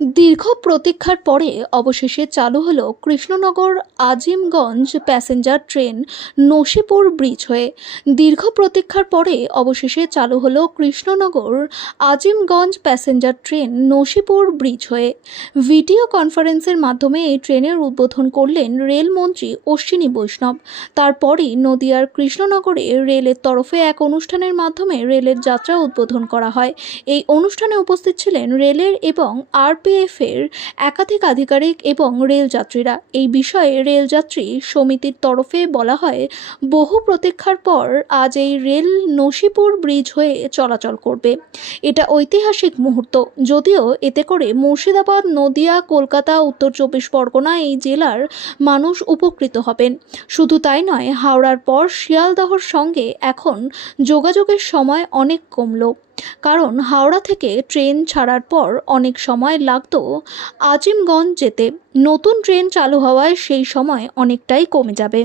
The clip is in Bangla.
দীর্ঘ প্রতীক্ষার পরে অবশেষে চালু হলো Krishnanagar Azimganj passenger train Nasipur bridge হয়ে। দীর্ঘ প্রতীক্ষার পরে অবশেষে চালু হলো Krishnanagar Azimganj passenger train Nasipur bridge হয়ে। ভিডিও কনফারেন্সের মাধ্যমে এই ট্রেনের উদ্বোধন করলেন রেলমন্ত্রী অশ্বিনী বৈষ্ণব। তারপরই নদিয়ার কৃষ্ণনগরে রেলের তরফে এক অনুষ্ঠানের মাধ্যমে রেলের যাত্রা উদ্বোধন করা হয়। এই অনুষ্ঠানে উপস্থিত ছিলেন রেলের এবং আরপিএফের একাধিক আধিকারিক এবং রেলযাত্রীরা। এই বিষয়ে রেলযাত্রী সমিতির তরফে বলা হয়, বহু প্রতীক্ষার পর আজ এই রেল নসিপুর ব্রিজ হয়ে চলাচল করবে। এটা ঐতিহাসিক মুহূর্ত। যদিও এতে করে মুর্শিদাবাদ, নদিয়া, কলকাতা, উত্তর চব্বিশ পরগনা এই জেলার মানুষ উপকৃত হবেন। শুধু তাই নয়, হাওড়ার পর শিয়ালদহর সঙ্গে এখন যোগাযোগের সময় অনেক কমলো। কারণ হাওড়া থেকে ট্রেন ছাড়ার পর অনেক সময় লাগতো আজিমগঞ্জ যেতে। নতুন ট্রেন চালু হওয়ায় সেই সময় অনেকটাই কমে যাবে।